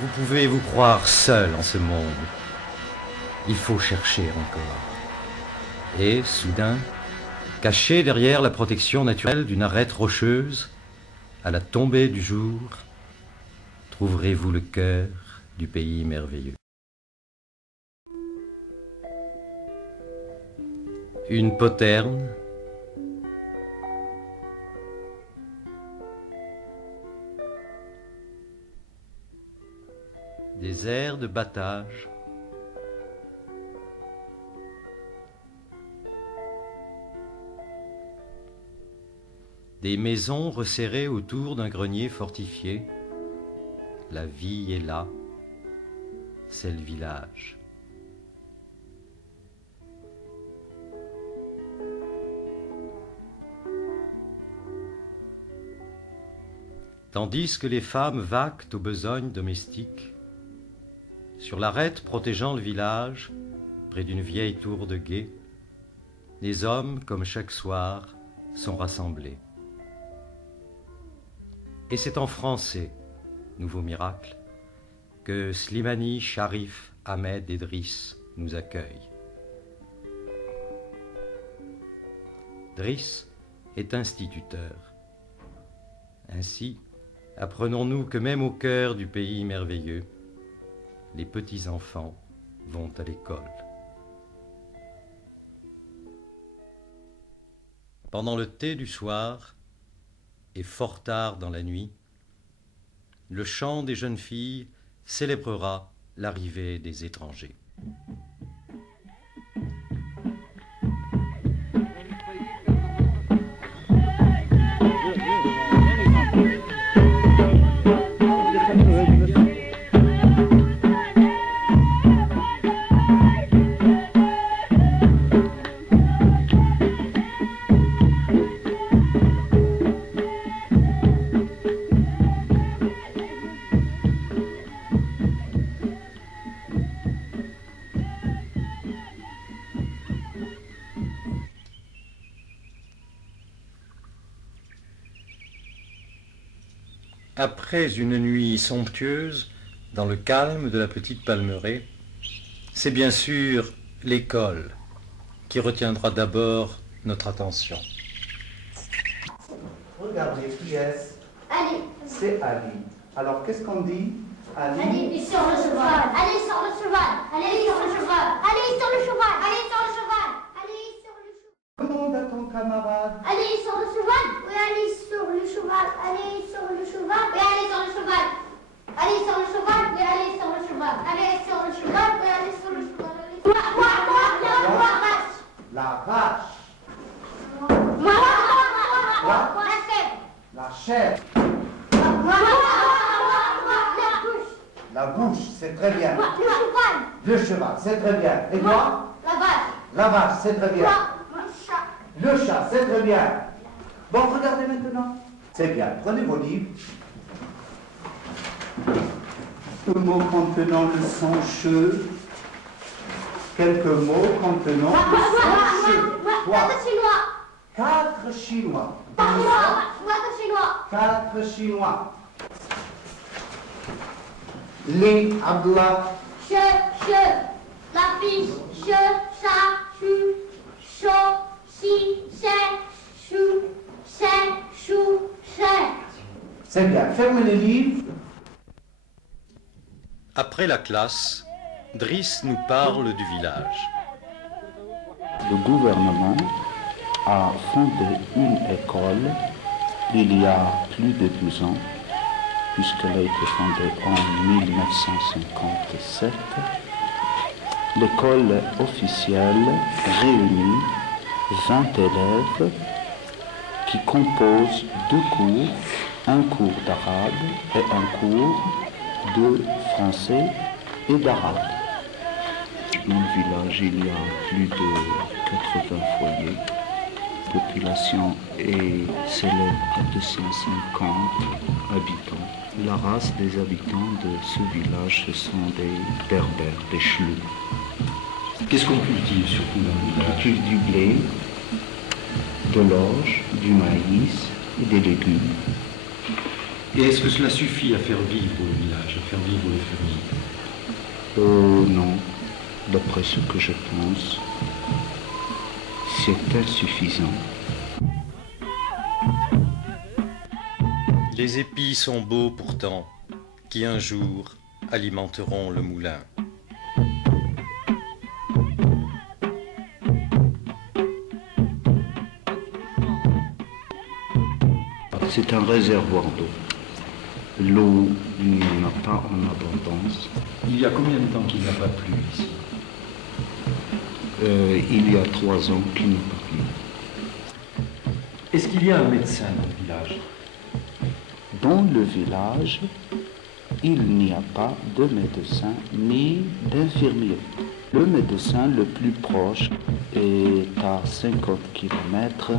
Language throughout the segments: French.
Vous pouvez vous croire seul en ce monde. Il faut chercher encore. Et, soudain, caché derrière la protection naturelle d'une arête rocheuse, à la tombée du jour, trouverez-vous le cœur du pays merveilleux. Une poterne, des airs de battage, des maisons resserrées autour d'un grenier fortifié. La vie est là, c'est le village. Tandis que les femmes vaquent aux besognes domestiques, sur l'arête protégeant le village, près d'une vieille tour de guet, les hommes, comme chaque soir, sont rassemblés. Et c'est en français, nouveau miracle, que Slimani, Sharif, Ahmed et Driss nous accueillent. Driss est instituteur. Ainsi, apprenons-nous que même au cœur du pays merveilleux, les petits-enfants vont à l'école. Pendant le thé du soir, et fort tard dans la nuit, le chant des jeunes filles célébrera l'arrivée des étrangers. Après une nuit somptueuse, dans le calme de la petite Palmeraie, c'est bien sûr l'école qui retiendra d'abord notre attention. Regardez, qui est-ce? Ali. C'est Ali. Alors, qu'est-ce qu'on dit? Ali. Ali sur le cheval. Ali sur le cheval. Ali sur le cheval. Ali sur le cheval. Ali sur le cheval. Ali sur le cheval. Demande à ton camarade. Ali sur le cheval. Oui, Ali sur le cheval. Ali sur le cheval. Oui, Ali sur le cheval. Ali sur le cheval. Oui, Ali sur le cheval. Ali sur le cheval. Oui, Ali sur le cheval. Moi, vache. La vache. Moi, Quoi? la chèvre. La chèvre. La bouche. La bouche, c'est très bien. Le cheval. Le cheval, c'est très bien. Et toi? La vache. La vache, c'est très bien. Le chat. Le chat, c'est très bien. Bon, regardez maintenant. C'est bien. Prenez vos livres. Le mot contenant le son che. Quelques mots contenant le son che. Quoi? Chinois. 4 chinois. Chinois. 4 chinois. Les Abdullah. La fiche, ça, chaud, si, c'est, chou, C'est bien. Fermez les livres. Après la classe, Driss nous parle du village. Le gouvernement a fondé une école il y a plus de 12 ans, puisqu'elle a été fondée en 1957. L'école officielle réunit 20 élèves qui composent 2 cours, un cours d'arabe et un cours de français et d'arabe. Dans le village, il y a plus de 80 foyers. La population s'élève à 250 habitants. La race des habitants de ce village, ce sont des berbères, des chlous. Qu'est-ce qu'on cultive surtout dans le On village? cultive du blé, de l'orge, du maïs et des légumes. Et est-ce que cela suffit à faire vivre le village, à faire vivre les familles? Non, d'après ce que je pense, c'est insuffisant. Les épis sont beaux pourtant, qui un jour alimenteront le moulin. C'est un réservoir d'eau. L'eau, il n'y en a pas en abondance. Il y a combien de temps qu'il n'a pas plu ici? Il y a 3 ans qu'il n'a pas plu. Est-ce qu'il y a un médecin dans le village? Dans le village, il n'y a pas de médecin ni d'infirmier. Le médecin le plus proche est à 50 km.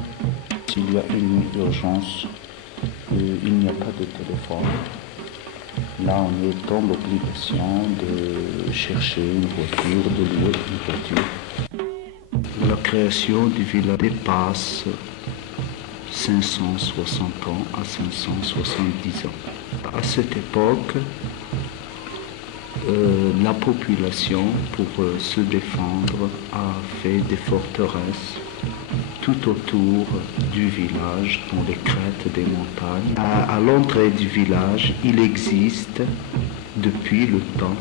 S'il y a une urgence, il n'y a pas de téléphone. Là, on est dans l'obligation de chercher une voiture, de louer une voiture. La création du village dépasse 560 ans à 570 ans. À cette époque, la population, pour se défendre, a fait des forteresses tout autour du village, dans les crêtes des montagnes. À l'entrée du village, il existe, depuis le temps,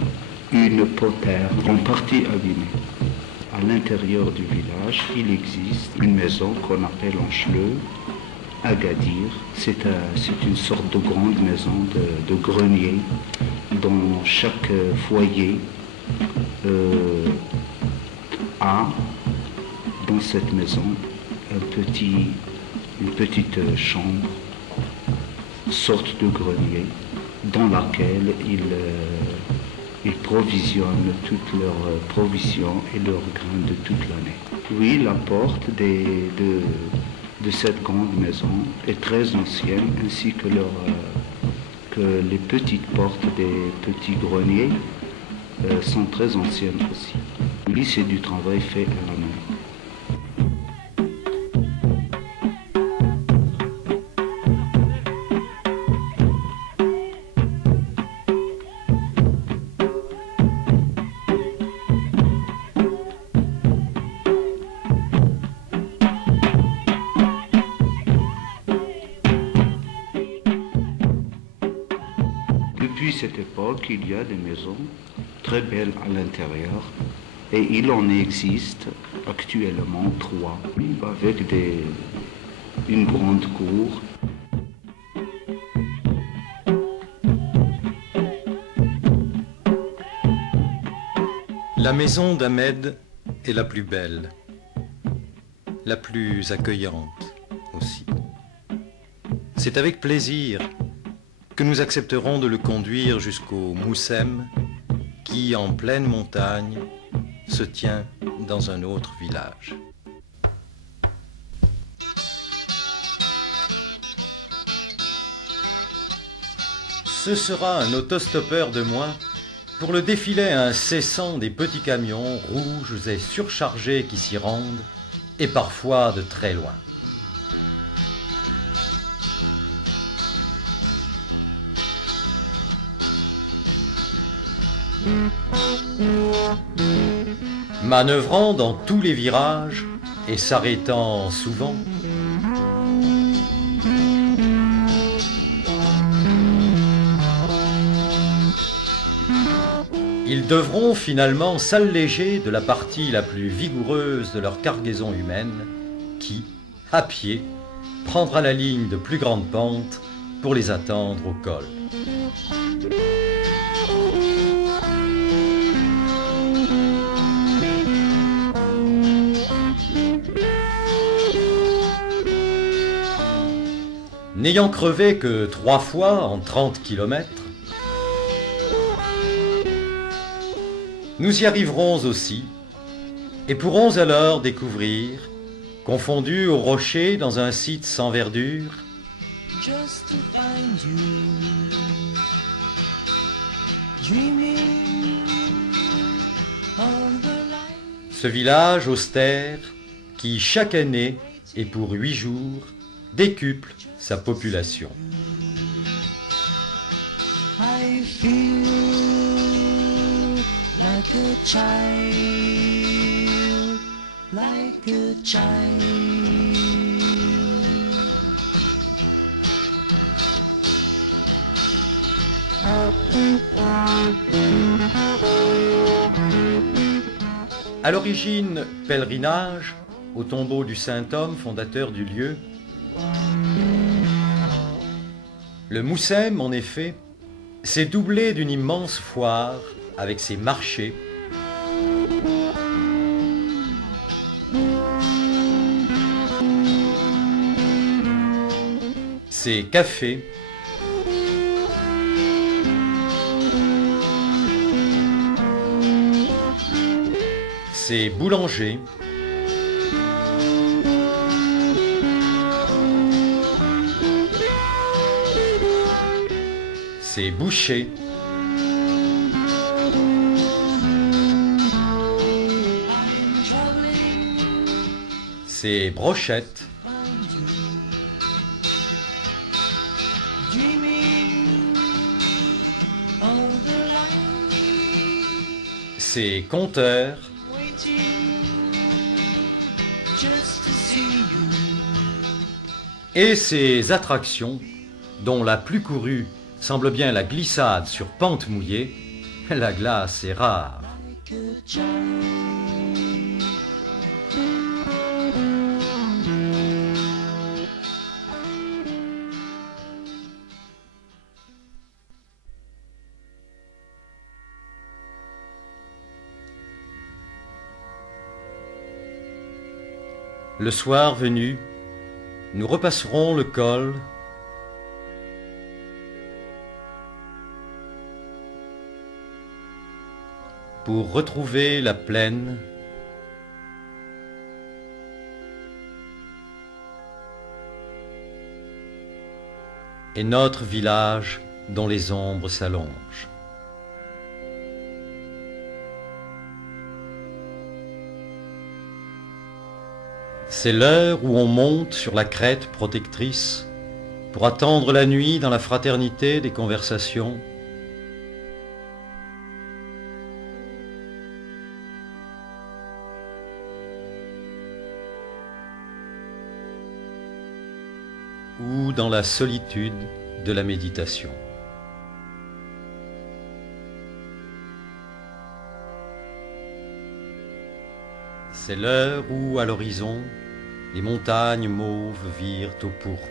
une poterne en partie abîmée. À l'intérieur du village, il existe une maison qu'on appelle Ancheleux, Agadir. C'est une sorte de grande maison de grenier. Dans chaque foyer a, dans cette maison, une petite chambre, sorte de grenier, dans laquelle ils provisionnent toutes leurs provisions et leurs grains de toute l'année. Oui, la porte de cette grande maison est très ancienne, ainsi que les petites portes des petits greniers sont très anciennes aussi. Oui, c'est du travail fait à la main. Depuis cette époque, il y a des maisons très belles à l'intérieur et il en existe actuellement 3 avec une grande cour. La maison d'Ahmed est la plus belle, la plus accueillante aussi. C'est avec plaisir que nous accepterons de le conduire jusqu'au Moussem, qui, en pleine montagne, se tient dans un autre village. Ce sera un autostoppeur de moins pour le défilé incessant des petits camions rouges et surchargés qui s'y rendent, et parfois de très loin. Manœuvrant dans tous les virages et s'arrêtant souvent, ils devront finalement s'alléger de la partie la plus vigoureuse de leur cargaison humaine qui, à pied, prendra la ligne de plus grande pente pour les attendre au col. N'ayant crevé que 3 fois en 30 km, nous y arriverons aussi et pourrons alors découvrir, confondus aux rochers dans un site sans verdure, ce village austère qui chaque année et pour 8 jours décuple sa population. I feel like a child, like a child. À l'origine, pèlerinage au tombeau du Saint-Homme, fondateur du lieu. Le Moussem, en effet, s'est doublé d'une immense foire avec ses marchés, ses cafés, ses boulangers, ses bouchers, ses brochettes, ses compteurs, et ses attractions, dont la plus courue semble bien la glissade sur pente mouillée. La glace est rare. Le soir venu, nous repasserons le col pour retrouver la plaine et notre village dont les ombres s'allongent. C'est l'heure où on monte sur la crête protectrice pour attendre la nuit dans la fraternité des conversations. Ou dans la solitude de la méditation. C'est l'heure où, à l'horizon, les montagnes mauves virent au pourpre.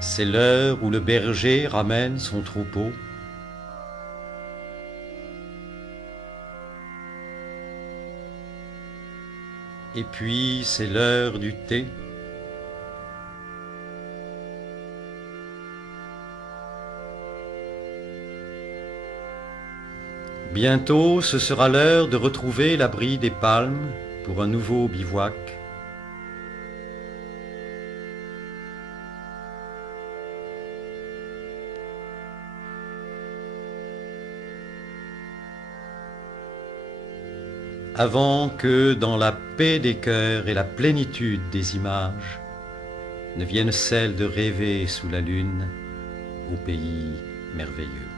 C'est l'heure où le berger ramène son troupeau. Et puis c'est l'heure du thé. Bientôt, ce sera l'heure de retrouver l'abri des palmes pour un nouveau bivouac. Avant que, dans la paix des cœurs et la plénitude des images, ne vienne celle de rêver sous la lune au pays merveilleux.